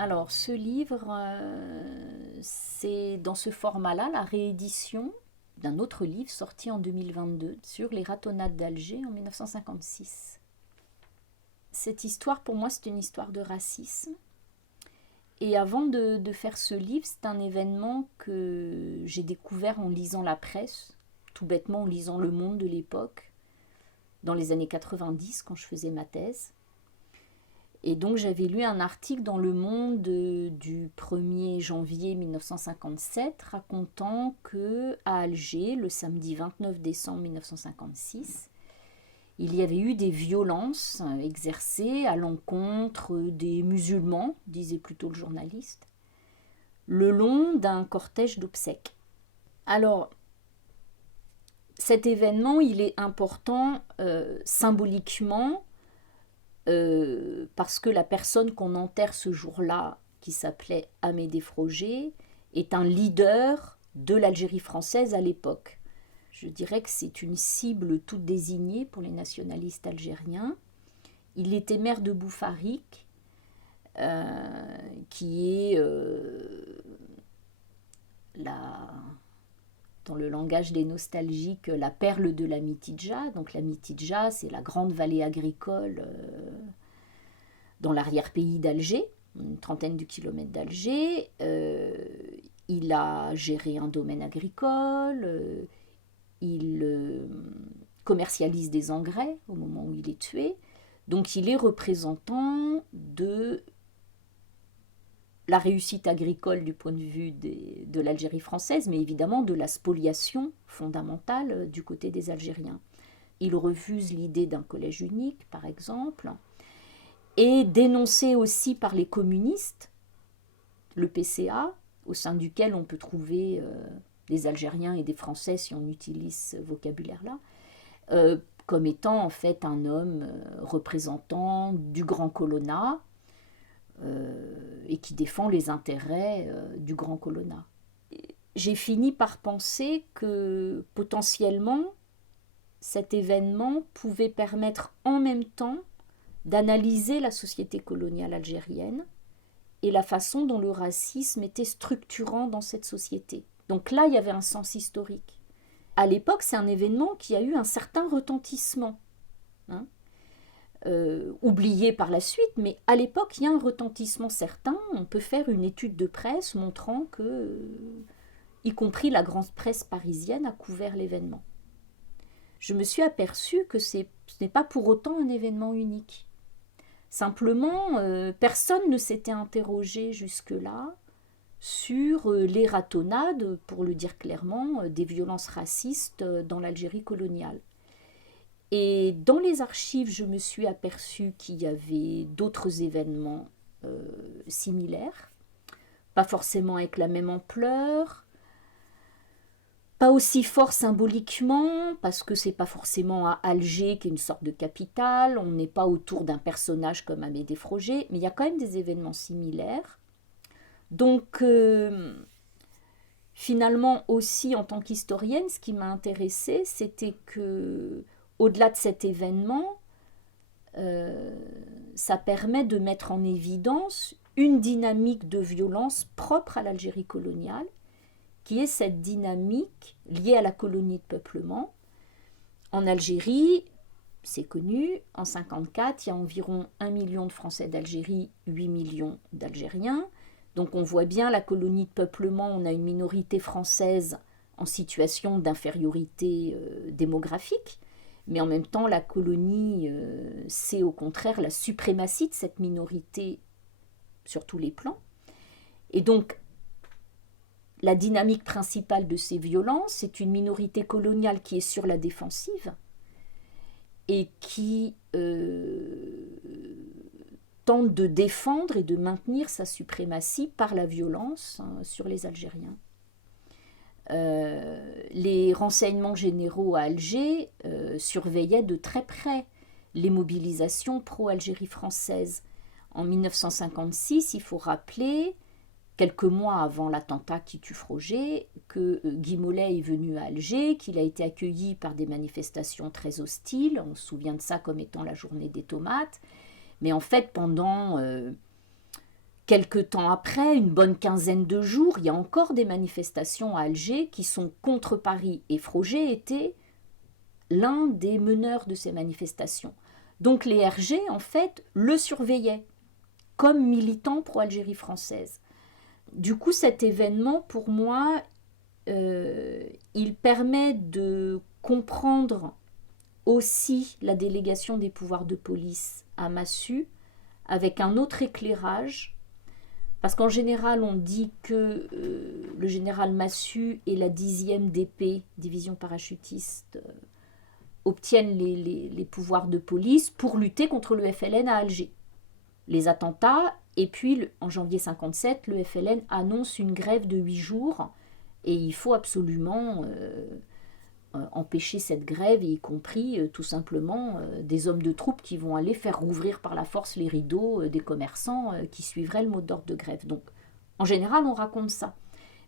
Alors, ce livre, c'est dans ce format-là, la réédition d'un autre livre sorti en 2022 sur les ratonnades d'Alger en 1956. Cette histoire, pour moi, c'est une histoire de racisme. Et avant de faire ce livre, c'est un événement que j'ai découvert en lisant la presse, tout bêtement en lisant Le Monde de l'époque, dans les années 90, quand je faisais ma thèse. Et donc j'avais lu un article dans Le Monde du 1er janvier 1957 racontant que à Alger, le samedi 29 décembre 1956, il y avait eu des violences exercées à l'encontre des musulmans, disait plutôt le journaliste, le long d'un cortège d'obsèques. Alors, cet événement, il est important symboliquement parce que la personne qu'on enterre ce jour-là, qui s'appelait Amédée Froger, est un leader de l'Algérie française à l'époque. Je dirais que c'est une cible toute désignée pour les nationalistes algériens. Il était maire de Boufarik, qui est dans le langage des nostalgiques, la perle de la Mitidja. Donc la Mitidja, c'est la grande vallée agricole dans l'arrière-pays d'Alger, une trentaine de kilomètres d'Alger. Il a géré un domaine agricole, il commercialise des engrais au moment où il est tué. Donc il est représentant de la réussite agricole du point de vue de l'Algérie française, mais évidemment de la spoliation fondamentale du côté des Algériens. Il refuse l'idée d'un collège unique, par exemple, et dénoncé aussi par les communistes, le PCA, au sein duquel on peut trouver des Algériens et des Français, si on utilise ce vocabulaire-là, comme étant en fait un homme représentant du grand colonna, et qui défend les intérêts du grand colonna. J'ai fini par penser que potentiellement cet événement pouvait permettre en même temps d'analyser la société coloniale algérienne et la façon dont le racisme était structurant dans cette société. Donc là, il y avait un sens historique. À l'époque, c'est un événement qui a eu un certain retentissement. Hein, oublié par la suite, mais à l'époque, il y a un retentissement certain. On peut faire une étude de presse montrant que, y compris la grande presse parisienne, a couvert l'événement. Je me suis aperçue que ce n'est pas pour autant un événement unique. Simplement, personne ne s'était interrogé jusque-là sur les ratonnades, pour le dire clairement, des violences racistes dans l'Algérie coloniale. Et dans les archives, je me suis aperçue qu'il y avait d'autres événements similaires, pas forcément avec la même ampleur, pas aussi fort symboliquement, parce que c'est pas forcément à Alger qui est une sorte de capitale, on n'est pas autour d'un personnage comme Amédée Froger, mais il y a quand même des événements similaires. Donc, finalement aussi, en tant qu'historienne, ce qui m'a intéressée, c'était que au-delà de cet événement, ça permet de mettre en évidence une dynamique de violence propre à l'Algérie coloniale, qui est cette dynamique liée à la colonie de peuplement. En Algérie, c'est connu, en 1954, il y a environ 1 million de Français d'Algérie, 8 millions d'Algériens. Donc on voit bien la colonie de peuplement, on a une minorité française en situation d'infériorité démographique, mais en même temps la colonie, c'est au contraire la suprématie de cette minorité sur tous les plans. Et donc la dynamique principale de ces violences, c'est une minorité coloniale qui est sur la défensive et qui tente de défendre et de maintenir sa suprématie par la violence sur les Algériens. Les renseignements généraux à Alger surveillaient de très près les mobilisations pro-Algérie française. En 1956, il faut rappeler, quelques mois avant l'attentat qui tue Froger, que Guy Mollet est venu à Alger, qu'il a été accueilli par des manifestations très hostiles. On se souvient de ça comme étant la journée des tomates. Mais en fait, pendant Quelque temps après, une bonne quinzaine de jours, il y a encore des manifestations à Alger qui sont contre Paris. Et Froger était l'un des meneurs de ces manifestations. Donc les RG, en fait, le surveillaient comme militant pro-Algérie française. Du coup, cet événement, pour moi, il permet de comprendre aussi la délégation des pouvoirs de police à Massu avec un autre éclairage. Parce qu'en général, on dit que le général Massu et la 10e DP, division parachutiste, obtiennent les pouvoirs de police pour lutter contre le FLN à Alger. Les attentats, et puis en janvier 1957, le FLN annonce une grève de 8 jours, et il faut absolument empêcher cette grève, y compris tout simplement des hommes de troupe qui vont aller faire rouvrir par la force les rideaux des commerçants qui suivraient le mot d'ordre de grève. Donc, en général, on raconte ça.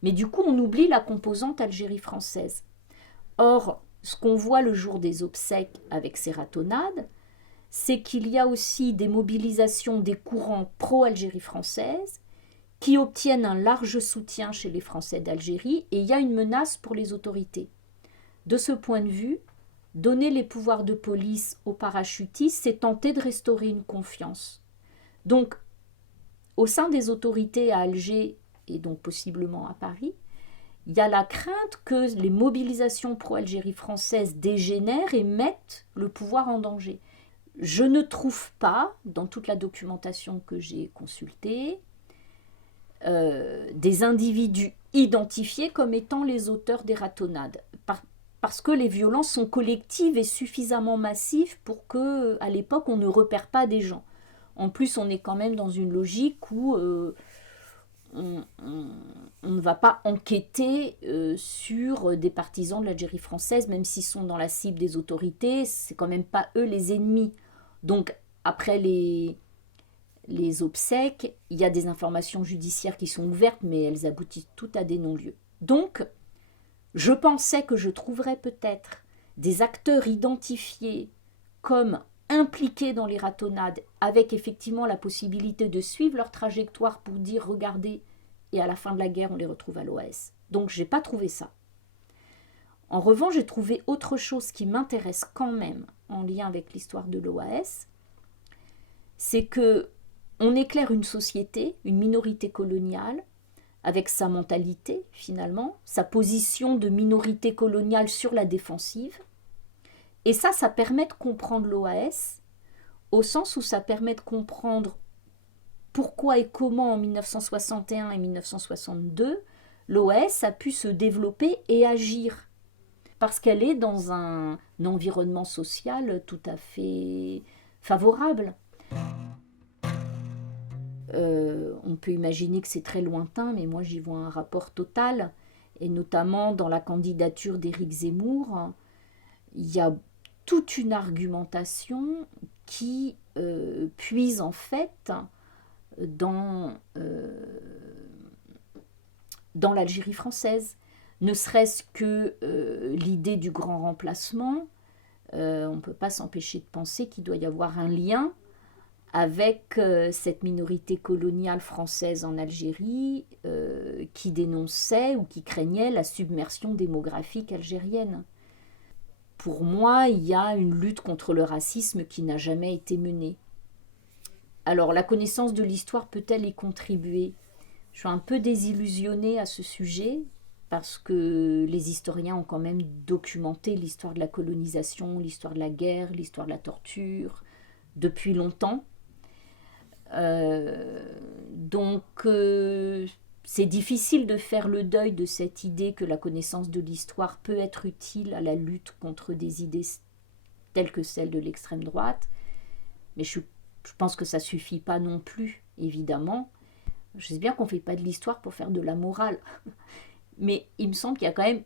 Mais du coup, on oublie la composante Algérie française. Or, ce qu'on voit le jour des obsèques avec ces ratonnades, c'est qu'il y a aussi des mobilisations des courants pro-Algérie française qui obtiennent un large soutien chez les Français d'Algérie, et il y a une menace pour les autorités. De ce point de vue, donner les pouvoirs de police aux parachutistes, c'est tenter de restaurer une confiance. Donc, au sein des autorités à Alger, et donc possiblement à Paris, il y a la crainte que les mobilisations pro-Algérie française dégénèrent et mettent le pouvoir en danger. Je ne trouve pas, dans toute la documentation que j'ai consultée, des individus identifiés comme étant les auteurs des ratonnades. Parce que les violences sont collectives et suffisamment massives pour que, à l'époque, on ne repère pas des gens. En plus, on est quand même dans une logique où on ne va pas enquêter sur des partisans de l'Algérie française, même s'ils sont dans la cible des autorités, c'est quand même pas eux les ennemis. Donc, après les obsèques, il y a des informations judiciaires qui sont ouvertes, mais elles aboutissent toutes à des non-lieux. Donc, je pensais que je trouverais peut-être des acteurs identifiés comme impliqués dans les ratonnades, avec effectivement la possibilité de suivre leur trajectoire pour dire « regardez », et à la fin de la guerre, on les retrouve à l'OAS. Donc, je n'ai pas trouvé ça. En revanche, j'ai trouvé autre chose qui m'intéresse quand même en lien avec l'histoire de l'OAS, c'est que on éclaire une société, une minorité coloniale, avec sa mentalité finalement, sa position de minorité coloniale sur la défensive. Et ça permet de comprendre l'OAS, au sens où ça permet de comprendre pourquoi et comment en 1961 et 1962, l'OAS a pu se développer et agir. Parce qu'elle est dans un environnement social tout à fait favorable. On peut imaginer que c'est très lointain, mais moi j'y vois un rapport total, et notamment dans la candidature d'Éric Zemmour, il y a toute une argumentation qui puise en fait dans l'Algérie française, ne serait-ce que l'idée du grand remplacement. On ne peut pas s'empêcher de penser qu'il doit y avoir un lien avec cette minorité coloniale française en Algérie qui dénonçait ou qui craignait la submersion démographique algérienne. Pour moi, il y a une lutte contre le racisme qui n'a jamais été menée. Alors, la connaissance de l'histoire peut-elle y contribuer ? Je suis un peu désillusionnée à ce sujet, parce que les historiens ont quand même documenté l'histoire de la colonisation, l'histoire de la guerre, l'histoire de la torture, depuis longtemps. Donc c'est difficile de faire le deuil de cette idée que la connaissance de l'histoire peut être utile à la lutte contre des idées telles que celles de l'extrême droite, mais je pense que ça ne suffit pas non plus, évidemment. Je sais bien qu'on ne fait pas de l'histoire pour faire de la morale, mais il me semble qu'il y a quand même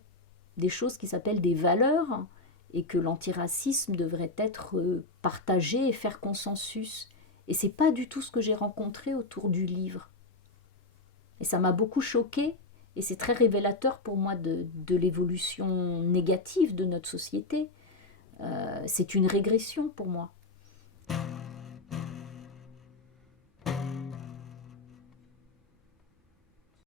des choses qui s'appellent des valeurs, et que l'antiracisme devrait être partagé et faire consensus. Et c'est pas du tout ce que j'ai rencontré autour du livre. Et ça m'a beaucoup choquée, et c'est très révélateur pour moi de l'évolution négative de notre société. C'est une régression pour moi.